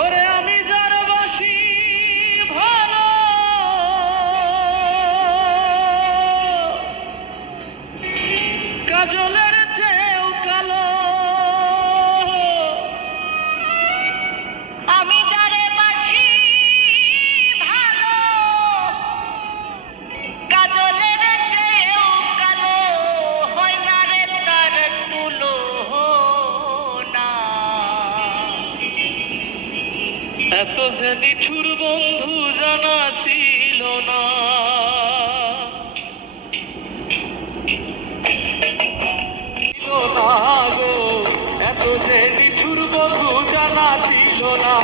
ওরে আমি যার বাসি ভালো, কাজলের চেয়েও কালো। আমি যারে বাসি ভালো, কাজলের চেয়েও কালো, হয় না রে তার তুলনা। এত যে নিঠুর বন্ধু জানা ছিল না। এত যে নিঠুর বন্ধু জানা ছিল না।